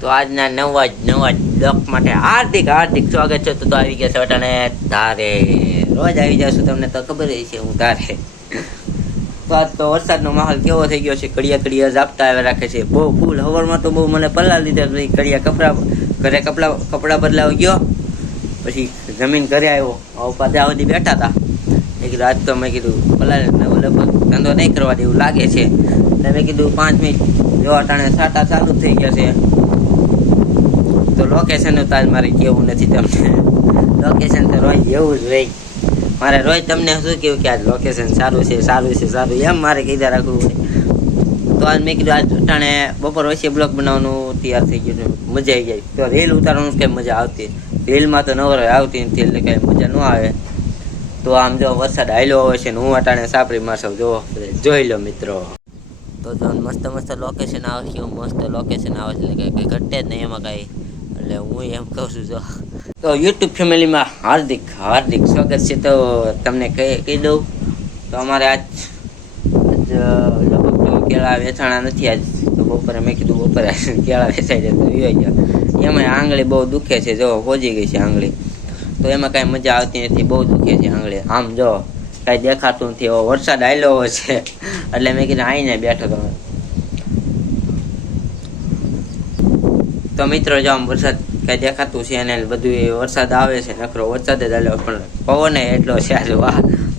તો આજના નવા બ્લોગ માટે હાર્દિક સ્વાગત છે. તો આવી ગયા છે વટાણે ધારે. રોજ આવી જશું, તમને તો ખબર છે હું ધારે. તો આજ તો વરસાદનો માહોલ કેવો થઈ ગયો છે. કડિયા ઝાપટા આવ્યા રાખે છે બહુ ફૂલ. હવારમાં તો બહુ મને પલ્લા લીધા. કડિયા ઘરે કપડા બદલાવી ગયો, પછી જમીન ઘરે આવ્યો. પાછા સુધી બેઠા હતા. મેં કીધું આજ તો મેં કીધું પલ્લા લગભગ ધંધો નહીં કરવા દેવું લાગે છે. એટલે મેં કીધું 5 મિનિટ જો અટાણે સાટા ચાલુ થઈ ગયા છે. તો લોકેશનનું તો આજ મારે કેવું નથી તમને. લોકેશન તો રોજ એવું જ રહી. મારે રોજ તમને શું કેવું કે આજ લોકેશન સારું એમ મારે કીધા રાખવું હોય. તો આજ મેં કીધું આજ અટાણે બપોર વચ્ચે બ્લોગ બનાવવાનું તૈયાર થઈ ગયું. મજા આવી જાય. તો રીલ ઉતારવાનું કંઈ મજા આવતી, રીલમાં તો નવરો આવતી નથી, એટલે કંઈ મજા ન આવે. તો આમ જો વરસાદ હાલ્યો હોય છે ને હું અટાણે સાપરી મારસવ જોઈ લો મિત્રો. તો જો મસ્ત લોકેશન આવે છે. મસ્ત લોકેશન આવે છે, એટલે કંઈ ઘટે જ નહીં એમાં કાંઈ. એટલે હું એમ કહું છું જો. તો યુટ્યુબ ફેમિલીમાં હાર્દિક સ્વાગત છે. તો તમને કહી દઉં તો અમારે આજ લગભગ તો કેળા વેચાણા નથી આજ. તો બપોરે મેં કીધું બપોરે કેળા વેચાઈ જાય તો વિવાઈ ગયા. એમાં આંગળી બહુ દુખે છે. જો હોજી ગઈ છે આંગળી. તો એમાં કાંઈ મજા આવતી નથી, બહુ દુખે છે આંગળી. આમ જો કાંઈ દેખાતું નથી. એવો વરસાદ આવેલો છે એટલે મેં કીધું આવીને બેઠો તો. તો મિત્રો જો આમ વરસાદ કાંઈ દેખાતું છે ને બધું વરસાદ આવે છે. નકરો વરસાદ જ આવ્યો, પણ પવન એટલો છે આજે.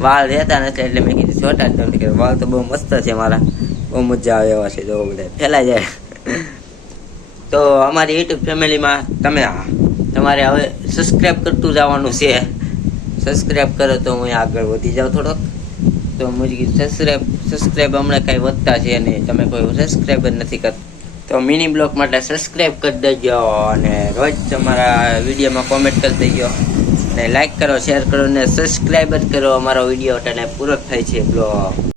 વાળ રહેતા નથી એટલે મેં કીધું છોટા જ નથી. વાળ તો બહુ મસ્ત છે મારા, બહુ મજા આવે એવા છે. જો બધા ફેલાઈ જાય. તો અમારી યુટ્યુબ ફેમિલીમાં તમારે હવે સબસ્ક્રાઈબ કરતું જવાનું છે. સબસ્ક્રાઈબ કરો તો હું આગળ વધી જાઉં થોડોક. તો મુજી સબસ્ક્રાઈબ હમણાં કાંઈ વધતા છે નહીં. તમે કોઈ સબસ્ક્રાઈબ જ નથી કરતા. તો મિની બ્લોગ માટે સબસ્ક્રાઈબ કરી દેજો, અને રોજ તમારા વિડીયોમાં કોમેન્ટ કરી દેજો, અને લાઈક કરો, શેર કરો, અને સબસ્ક્રાઈબ જ કરો. અમારો વિડીયો અટાણે પૂરો થાય છે બ્લોગ.